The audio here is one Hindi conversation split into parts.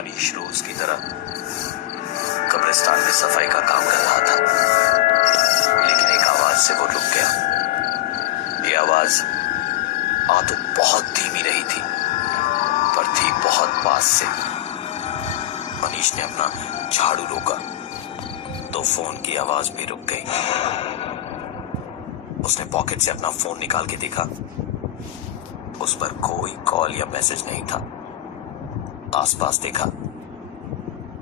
अनीश रोज की तरह कब्रिस्तान में सफाई का काम कर रहा था, लेकिन एक आवाज से वो रुक गया। ये आवाज आ तो बहुत धीमी रही थी, पर थी बहुत पास से। अनीश ने अपना झाड़ू रोका तो फोन की आवाज भी रुक गई। उसने पॉकेट से अपना फोन निकाल के देखा, उस पर कोई कॉल या मैसेज नहीं था। आसपास देखा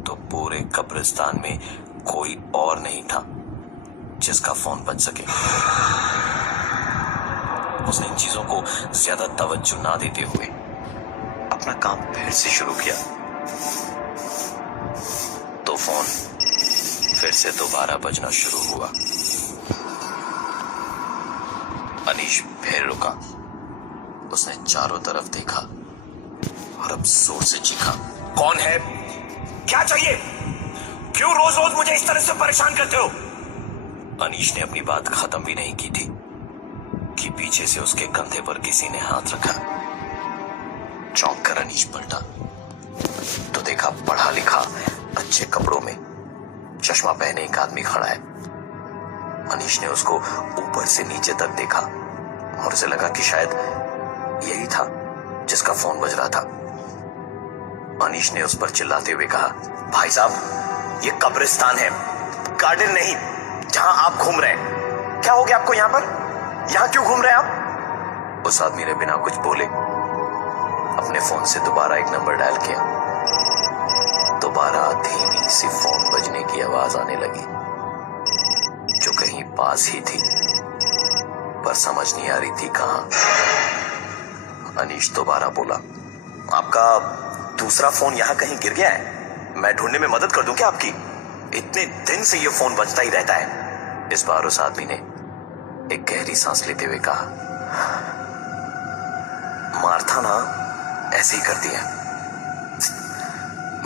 तो पूरे कब्रिस्तान में कोई और नहीं था जिसका फोन बज सके। उसने इन चीजों को ज्यादा तवज्जो ना देते हुए अपना काम फिर से शुरू किया तो फोन फिर से दोबारा बजना शुरू हुआ। अनीश फिर रुका। उसने चारों तरफ देखा और अब जोर से चीखा, कौन है? क्या चाहिए? क्यों रोज रोज मुझे इस तरह से परेशान करते हो? अनीश ने अपनी बात खत्म भी नहीं की थी कि पीछे से उसके कंधे पर किसी ने हाथ रखा। चौंक कर अनीश पलटा तो देखा पढ़ा लिखा अच्छे कपड़ों में चश्मा पहने एक आदमी खड़ा है। अनीश ने उसको ऊपर से नीचे तक देखा और उसे लगा कि शायद यही था जिसका फोन बज रहा था। अनीश ने उस पर चिल्लाते हुए कहा, भाई साहब, ये कब्रिस्तान है, गार्डन नहीं जहां आप घूम रहे हैं। क्या हो गया आपको? यहां पर यहां क्यों घूम रहे हैं आप? उस आदमी ने बिना कुछ बोले अपने फोन से दोबारा एक नंबर डायल किया। दोबारा धीमी सी फोन बजने की आवाज आने लगी जो कहीं पास ही थी, पर समझ नहीं आ रही थी कहां। अनीश दोबारा बोला, आपका दूसरा फोन यहां कहीं गिर गया है? मैं ढूंढने में मदद कर दूं क्या आपकी? इतने दिन से ये फोन बजता ही रहता है। इस बार उस आदमी ने एक गहरी सांस लेते हुए कहा, मार्था ना ऐसे ही करती है।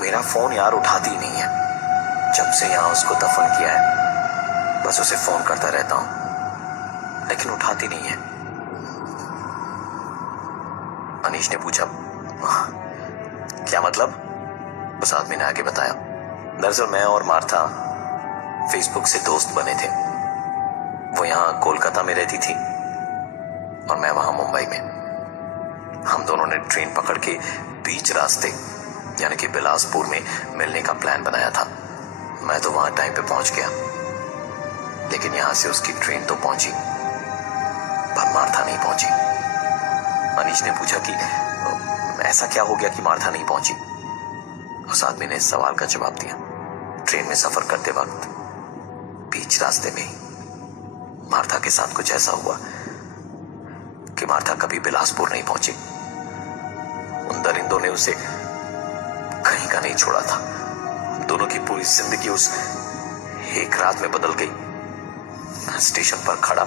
मेरा फोन यार उठाती ही नहीं है। जब से यहां उसको दफन किया है बस उसे फोन करता रहता हूं, लेकिन उठाती नहीं है। अनीश ने पूछा, क्या मतलब? उस आदमी ने आगे बताया, दरअसल मैं और मार्था फेसबुक से दोस्त बने थे। वो यहां कोलकाता में रहती थी और मैं वहां मुंबई में। हम दोनों ने ट्रेन पकड़ के बीच रास्ते यानी कि बिलासपुर में मिलने का प्लान बनाया था। मैं तो वहां टाइम पे पहुंच गया, लेकिन यहां से उसकी ट्रेन तो पहुंची पर मार्था नहीं पहुंची। अनीश ने पूछा कि ऐसा क्या हो गया कि मार्था नहीं पहुंची? उस आदमी ने इस सवाल का जवाब दिया, ट्रेन में सफर करते वक्त बीच रास्ते में ही मार्था के साथ कुछ ऐसा हुआ कि मार्था कभी बिलासपुर नहीं पहुंची। उन दरिंदों ने उसे कहीं का नहीं छोड़ा था। दोनों की पूरी जिंदगी उस एक रात में बदल गई। मैं स्टेशन पर खड़ा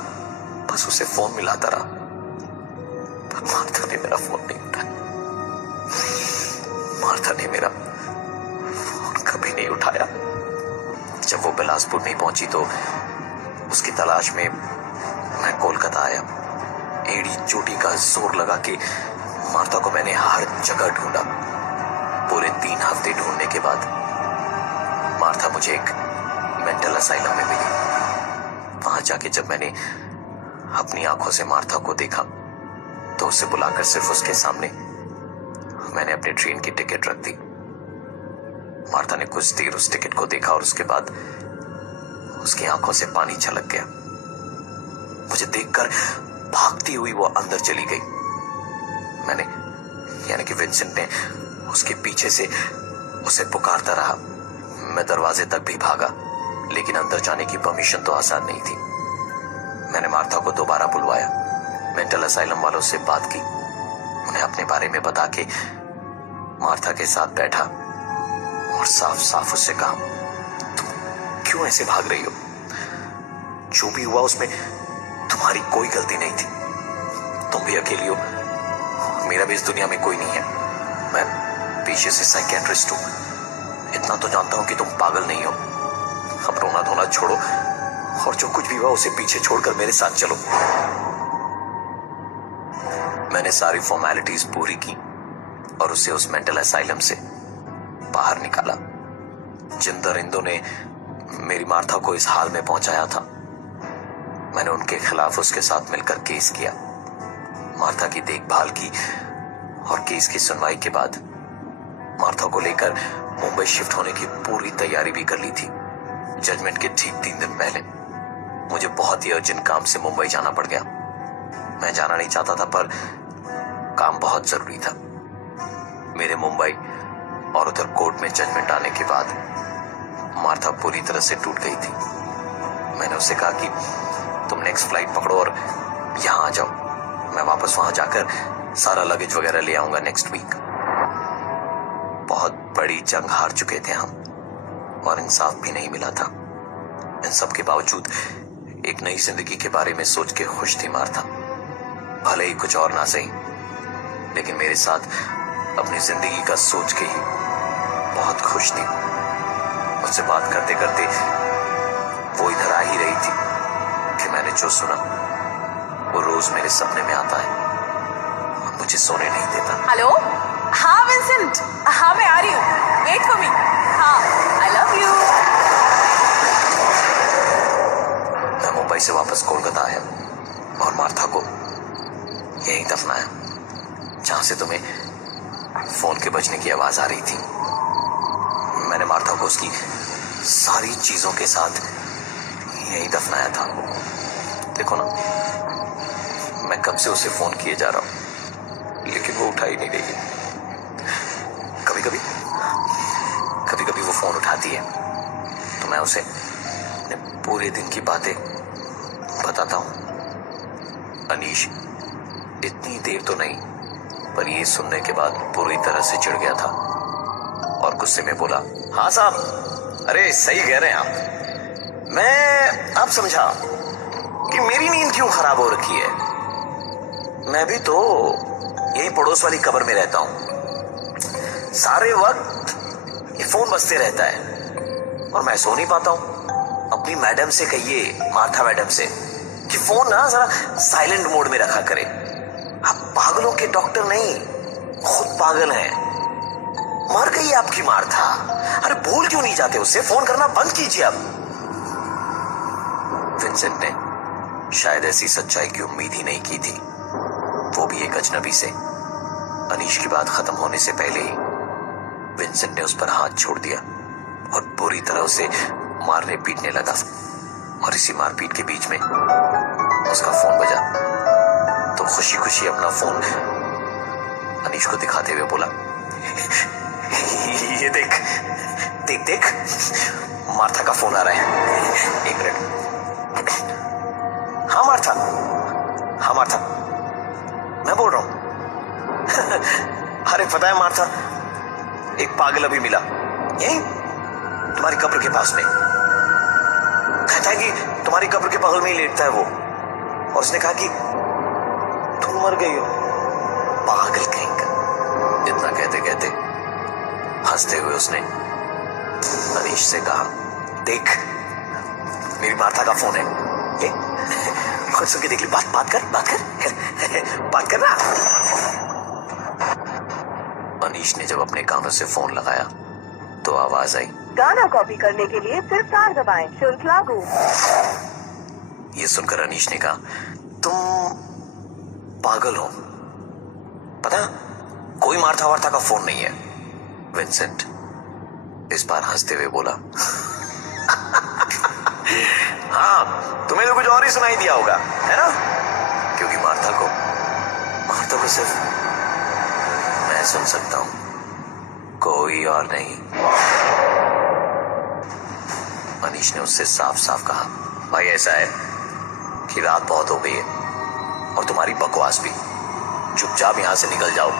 बस उसे फोन मिलाता रहा, पर मार्था ने मेरा फोन नहीं उठाया। मार्था ने मेरा फोन कभी नहीं उठाया। जब वो बिलासपुर नहीं पहुंची तो उसकी तलाश में मैं कोलकाता आया। एड़ी चोटी का जोर लगा के मार्था को मैंने हर जगह ढूंढा। पूरे 3 हफ्ते ढूंढने के बाद मार्था मुझे एक मेंटल असाइलम में मिली। वहां जाके जब मैंने अपनी आंखों से मार्था को देखा तो उसे बुलाकर सिर्फ उसके सामने मैंने अपनी ट्रेन की टिकट रख दी। मार्था ने कुछ देर उस टिकट को देखा और उसके बाद उसकी आंखों से पानी छलक गया। मुझे देखकर भागती हुई वो अंदर चली गई। मैंने यानी कि विंसेंट ने उसके पीछे से उसे पुकारता रहा। मैं दरवाजे तक भी भागा, लेकिन अंदर जाने की परमिशन तो आसान नहीं थी। मैंने मार्था को दोबारा बुलवाया, मेंटल असाइलम वालों से बात की, उन्हें अपने बारे में बता के मार्था के साथ बैठा और साफ साफ उससे कहा, तुम क्यों ऐसे भाग रही हो? जो भी हुआ उसमें तुम्हारी कोई गलती नहीं थी। तुम भी अकेली हो, मेरा भी इस दुनिया में कोई नहीं है। मैं पेशे से साइकियाट्रिस्ट हूं। इतना तो जानता हूं कि तुम पागल नहीं हो। अब रोना धोना छोड़ो और जो कुछ भी हुआ उसे पीछे छोड़कर मेरे साथ चलो। मैंने सारी फॉर्मेलिटीज पूरी की और उसे उस मेंटल असाइलम से बाहर निकाला। जिन दरिंदों ने मेरी मार्था को इस हाल में पहुंचाया था, मैंने उनके खिलाफ उसके साथ मिलकर केस किया। मार्था की देखभाल की और केस की सुनवाई के बाद मार्था को लेकर मुंबई शिफ्ट होने की पूरी तैयारी भी कर ली थी। जजमेंट के ठीक 3 दिन पहले मुझे बहुत ही अर्जेंट काम से मुंबई जाना पड़ गया। मैं जाना नहीं चाहता था, पर काम बहुत जरूरी था। मेरे मुंबई और उधर कोर्ट में जजमेंट आने के बाद मार्था पूरी तरह से टूट गई थी। मैंने उससे कहा कि तुम नेक्स्ट फ्लाइट पकड़ो और यहां आ जाओ। मैं वापस वहां जाकर सारा लगेज वगैरह ले आऊंगा नेक्स्ट वीक। बहुत बड़ी जंग हार चुके थे हम और इंसाफ भी नहीं मिला था। इन सब के बावजूद एक नई जिंदगी के बारे में सोच के खुश थी मार्था। भले ही कुछ और ना सही, लेकिन मेरे साथ अपनी जिंदगी का सोच के ही बहुत खुश थी। मुझसे बात करते करते वो इधर आ ही रही थी कि मैंने जो सुना वो रोज मेरे सपने में आता है और मुझे सोने नहीं देता। हेलो, हाँ विंसेंट, हाँ मैं आ रही हूँ, वेट फॉर मी। हाँ, आई लव यू। मैं मुंबई से वापस कोलकाता आया और मार्था को यहीं दफनाया जहां से तुम्हें फोन के बजने की आवाज आ रही थी। मैंने मार्था को उसकी सारी चीजों के साथ यहीं दफनाया था। देखो ना, मैं कब से उसे फोन किए जा रहा हूं, लेकिन वो उठा ही नहीं रही है। कभी कभी वो फोन उठाती है तो मैं उसे अपने पूरे दिन की बातें बताता हूं। अनीश इतनी देर तो नहीं, पर ये सुनने के बाद पूरी तरह से चिढ़ गया था और गुस्से में बोला, हाँ साहब, अरे सही कह रहे हैं आप। मैं अब समझा कि मेरी नींद क्यों खराब हो रखी है। मैं भी तो यही पड़ोस वाली कब्र में रहता हूं। सारे वक्त ये फोन बजते रहता है और मैं सो नहीं पाता हूं। अपनी मैडम से कहिए, मार्था मैडम से, कि फोन ना जरा साइलेंट मोड में रखा करे। आप पागलों के डॉक्टर नहीं, खुद पागल हैं। मर गई आपकी मार्था। अरे भूल क्यों नहीं जाते उससे? फोन करना बंद कीजिए अब। विंसेंट ने शायद ऐसी सच्चाई की उम्मीद ही नहीं की थी, वो भी एक अजनबी से। अनीश की बात खत्म होने से पहले ही विंसेंट ने उस पर हाथ छोड़ दिया और बुरी तरह उसे मारने पीटने लगा। और इसी मारपीट के बीच में उसका फोन बजा तो खुशी खुशी अपना फोन अनीश को दिखाते हुए बोला, ये देख देख देख, मार्था का फोन आ रहा है। 1 मिनट। हाँ मार्था, हाँ मार्था, मैं बोल रहा हूं। अरे पता है मार्था, एक पागल अभी मिला यहीं तुम्हारी कब्र के पास में। कहता है कि तुम्हारी कब्र के बगल में ही लेटता है वो, और उसने कहा कि तुम मर गई हो। पागल कहीं का। इतना कहते कहते हंसते हुए उसने अनीश से कहा, देख मेरी मार्था का फोन है, ले खुद सुन के देख ली। बात कर बात कर ना। अनीश ने जब अपने कानों से फोन लगाया तो आवाज आई, गाना कॉपी करने के लिए सिर्फ 4 दबाएं, शुल्क लागू। ये सुनकर अनीश ने कहा, तुम पागल हो, पता कोई मार्था वार्था का फोन नहीं है। विंसेंट इस बार हंसते हुए बोला, हाँ तुम्हें तो कुछ और ही सुनाई दिया होगा, है ना? क्योंकि मार्था को सिर्फ मैं सुन सकता हूं, कोई और नहीं। अनीश ने उससे साफ साफ कहा, भाई ऐसा है कि रात बहुत हो गई है और तुम्हारी बकवास भी। चुपचाप यहां से निकल जाओ।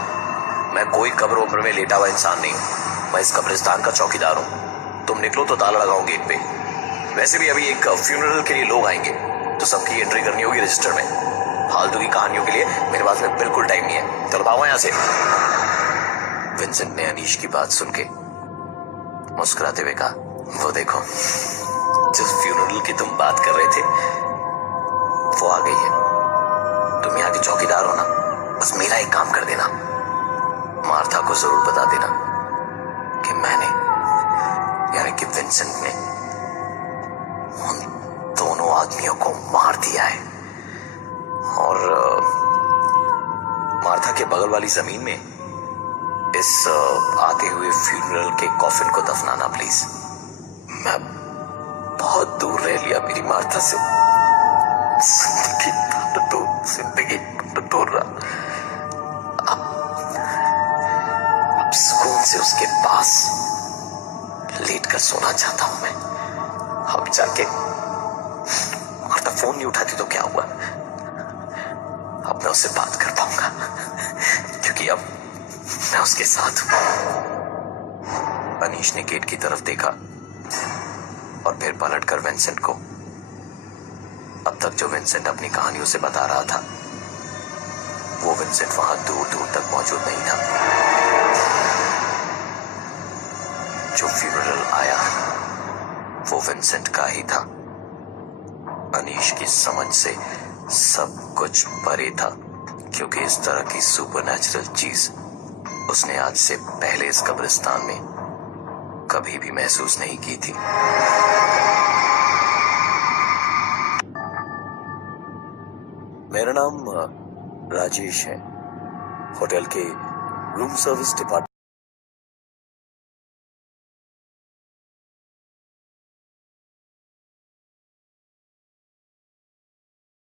मैं कोई कब्र उम्र में लेटा हुआ इंसान नहीं हूं, मैं इस कब्रिस्तान का चौकीदार हूं। तुम निकलो तो ताला लगाओ गेट पे। वैसे भी अभी एक फ्यूनरल के लिए लोग आएंगे तो सबकी एंट्री करनी होगी रजिस्टर में। फालतू की कहानियों के लिए मेरे पास में बिल्कुल टाइम नहीं है। चलो भागो यहां से। विंसेंट ने अनीश की बात सुन के मुस्कुराते हुए कहा, वो देखो जिस फ्यूनरल की तुम बात कर रहे थे वो आ गई है। तुम यहाँ के चौकीदार हो ना, बस मेरा एक काम कर देना, मार्था को जरूर बता देना कि मैंने, यानी कि विंसेंट ने उन दोनों आदमियों को मार दिया है और मार्था के बगल वाली जमीन में इस आते हुए फ्यूनरल के कॉफिन को दफनाना प्लीज। मैं बहुत दूर रह लिया मेरी मार्था से, जिंदगी दूर रहा। अब सुकून से उसके पास लेट कर सोना चाहता हूं मैं। अब जाके मार्था फोन नहीं उठाती तो क्या हुआ, अब मैं उससे बात कर पाऊंगा क्योंकि अब मैं उसके साथ हूं। अनीश ने गेट की तरफ देखा और फिर पलटकर विंसेंट को। अब तक जो विंसेंट अपनी कहानी उसे बता रहा था वो विंसेंट वहां दूर दूर तक मौजूद नहीं था। जो फ्यूनरल आया वो विंसेंट का ही था। अनीश की समझ से सब कुछ परे था क्योंकि इस तरह की सुपरनैचुरल चीज उसने आज से पहले इस कब्रिस्तान में कभी भी महसूस नहीं की थी। मेरा नाम राजेश है। होटल के रूम सर्विस डिपार्टमेंट